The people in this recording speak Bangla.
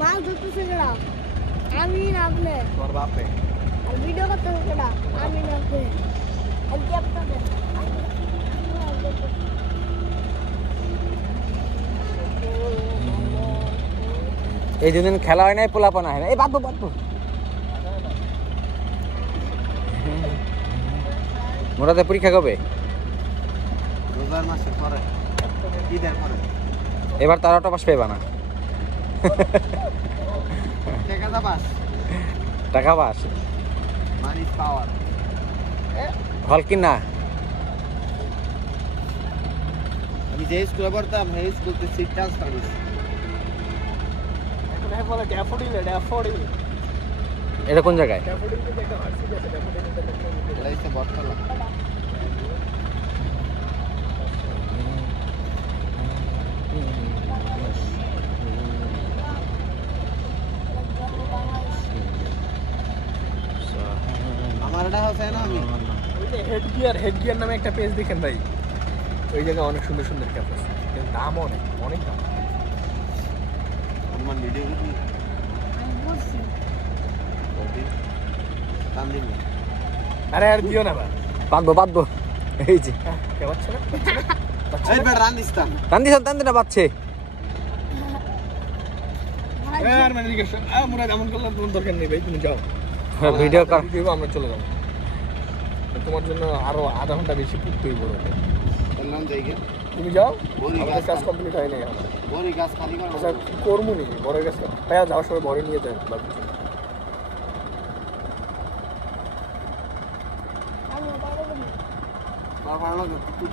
মাছ ধরতেছে কেডা? আমি না আপনি? তোর বাপে। আর ভিডিও করতেছে কেডা? আমি না আপনি? আর কি আপনাদের? এই দুদিন খেলা হয় নাই, পোলাপানা হয় না। এই বাঁধবো বাঁধবো। মোটাতে পরীক্ষা কবে? রোজার মাসের পরে, ঈদের পরে। এবার তারাটা পাস পেবা না। টাকা পাস, টাকা পাস, মানি পাওয়ার। হল কিনা। আমি যে স্কুলে পড়তাম সেই স্কুলতে সিট ট্রান্সফার হয়েছে। এখন বলে ড্যাফোডিল, ড্যাফোডিল। এটা কোন জায়গায়? ড্যাফোডিল থেকে একটা ভার্সিটি আছে, ড্যাফোডিল থেকে বটতলা। আমার এটা আছে না, আমি ওই যে হেডগিয়ার নামে একটা পেজ দেখেন ভাই, ওই জায়গায় অনেক সুন্দর সুন্দর ক্যাপ আছে, কিন্তু দাম অনেক অনেক দাম। আমার ভিডিও কি আমি বলছি দাম দিন। আরে আর দিও না ভাই, বাঁধবো বাঁধবো। এই যে কে বাচ্চা না এই বেড় রান্দিস্তান টান দিনা বাচ্চে। আর মানে রিকশা মুরাদ এমন করলে তোমার দরকার নেই ভাই, তুমি যাও ভিডিও কর, আমরা চলে যাবো। তোমার জন্য আরো আধা ঘন্টা বেশি পড়তে হইব। তুমি যাও, আমাদের কাজ কমপ্লিট হয় নাই এখন। আচ্ছা করবো নি বড়ের কাজ ভাইয়া যাওয়ার সময় বড়ে নিয়ে যায় আমি পারবো না। তুই